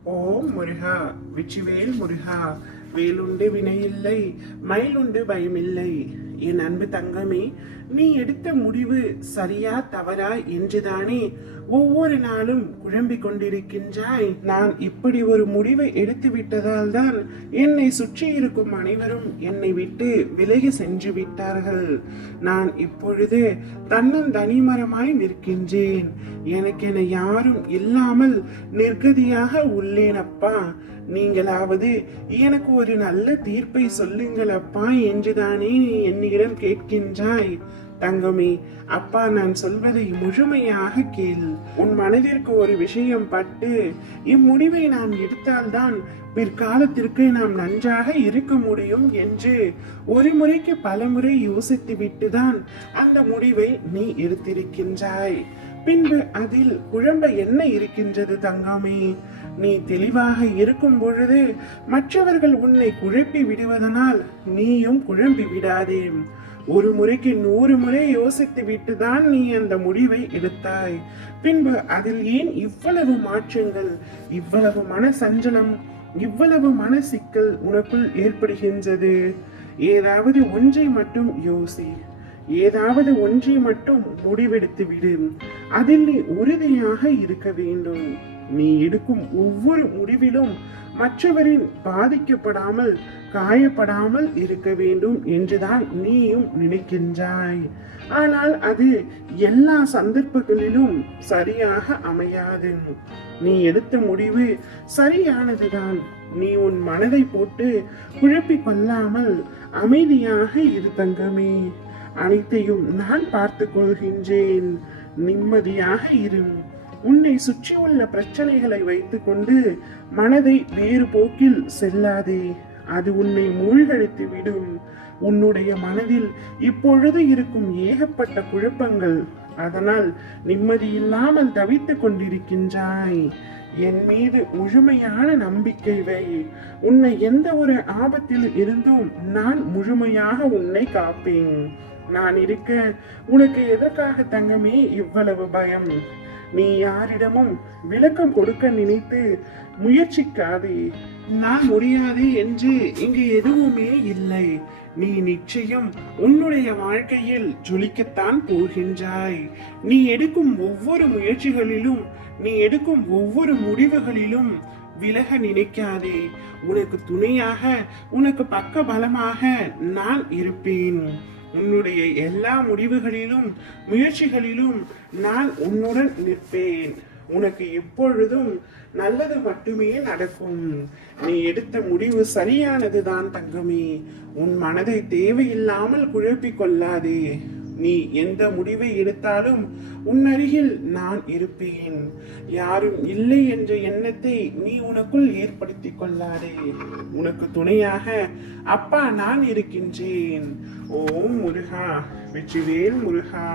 ஓம் முருகா, வெற்றிவேல் முருகா. வேலுண்டு வினையில்லை, மயிலுண்டு பயமில்லை. என் அன்பு தங்கமே, நீ எடுத்த முடிவு சரியா தவறா என்றுதானே ஒவ்வொரு நாளும் குழம்பிக் கொண்டிருக்கின்றாய். நான் இப்படி ஒரு முடிவை எடுத்து விட்டதால் தான் என்னை சுற்றி இருக்கும் அனைவரும் என்னை விட்டு விலகி சென்று விட்டார்கள். நான் இப்பொழுது தன்னந்தனிமரமாய் நிற்கின்றேன். எனக்கென யாரும் இல்லாமல் நிர்கதியாக உள்ளேனப்பா. நீங்களாவது எனக்கு ஒரு நல்ல தீர்ப்பை சொல்லுங்கள் அப்பா என்றுதானே நீ என்னிடம் கேட்கின்றாய். தங்கமே, அப்பா நான் சொல்வதை முழுமையாக கேள். உன் மனதிற்கு ஒரு விஷயம் பட்டு இம்முடிவை நாம் எடுத்தால்தான் பிற்காலத்திற்கு நாம் நன்றாக இருக்க முடியும் என்று ஒரு முறைக்கு பல முறை யோசித்து விட்டுதான் அந்த முடிவை நீ எடுத்திருக்கின்றாய். பின்பு அதில் குழம்ப என்ன இருக்கின்றது தங்கமே? நீ தெளிவாக இருக்கும் பொழுது மற்றவர்கள் உன்னை குழப்பி விடுவதனால் நீயும் குழம்பி விடாதே. ஒரு முறைக்கு 100 முறை யோசித்து விட்டுதான் நீ அந்த முடிவை எடுத்தாய். பின்பு அதில் ஏன் இவ்வளவு மாற்றங்கள், இவ்வளவு மன சஞ்சலம், இவ்வளவு மன சிக்கல் உனக்குள் ஏற்படுகின்றது? ஏதாவது ஒன்றை மட்டும் யோசி, ஏதாவது ஒன்றை மட்டும் முடிவெடுத்து விடு. அதில் நீ உறுதியாக இருக்க வேண்டும். நீ எடுக்கும் ஒவ்வொரு முடிவிலும் மற்றவரின் பாதிக்கப்படாமல், காயப்படாமல் இருக்க வேண்டும் என்றுதான் நீயும் நினைக்கின்றாய். ஆனால் அது எல்லா சந்தர்ப்பங்களிலும் சரியாக அமையாது. நீ எடுத்த முடிவு சரியானதுதான். நீ உன் மனதை போட்டு குழப்பிக் கொள்ளாமல் அமைதியாக இரு தங்கமே. அனைத்தையும் நான் பார்த்துக் கொள்கின்றேன். நிம்மதியாக இரு. உன்னை சுற்றியுள்ள பிரச்சனைகளை வைத்துக் கொண்டு மனதை வேறு போக்கில் செல்லாதே. அது உன்னை மூழ்கடித்து விடும். உன்னுடைய மனதில் இப்பொழுது இருக்கும் ஏகப்பட்ட குழப்பங்கள், அதனால் நிம்மதியில்லாமல் தவித்துக் கொண்டிருக்கின்றாய். என் மீது முழுமையான நம்பிக்கை வை. உன்னை எந்த ஒரு ஆபத்தில் இருந்தும் நான் முழுமையாக உன்னை காப்பேன். நான் இருக்க உனக்கு எதற்காக தங்கமே இவ்வளவு பயம்? நீ யாரிடமும் விளக்கம் கொடுக்க நினைத்து முயற்சிக்காதே. நான் முடியாது என்று இங்கு எதுவுமே இல்லை. நீ நிச்சயம் உன்னுடைய வாழ்க்கையில் ஜொலிக்கத்தான் போகின்றாய். நீ எடுக்கும் ஒவ்வொரு முயற்சிகளிலும், நீ எடுக்கும் ஒவ்வொரு முடிவுகளிலும் விலக நினைக்காதே. உனக்கு துணையாக, உனக்கு பக்க பலமாக நான் இருப்பேன். உன்னுடைய எல்லா முடிவுகளிலும், முயற்சிகளிலும் நான் உன்னுடன் நிற்பேன். உனக்கு எப்பொழுதும் நல்லது மட்டுமே நடக்கும். நீ எடுத்த முடிவு சரியானதுதான் தங்கமே. உன் மனதை தேவையில்லாமல் குழப்பிக் கொள்ளாதே. நீ எந்த முடிவை எடுத்தாலும் உன் அருகில் நான் இருப்பேன். யாரும் இல்லை என்ற எண்ணத்தை நீ உனக்குள் ஏற்படுத்திக் கொள்ளாதே. உனக்கு துணையாக அப்பா நான் இருக்கின்றேன். ஓம் முருகா, வெற்றிவேல் முருகா.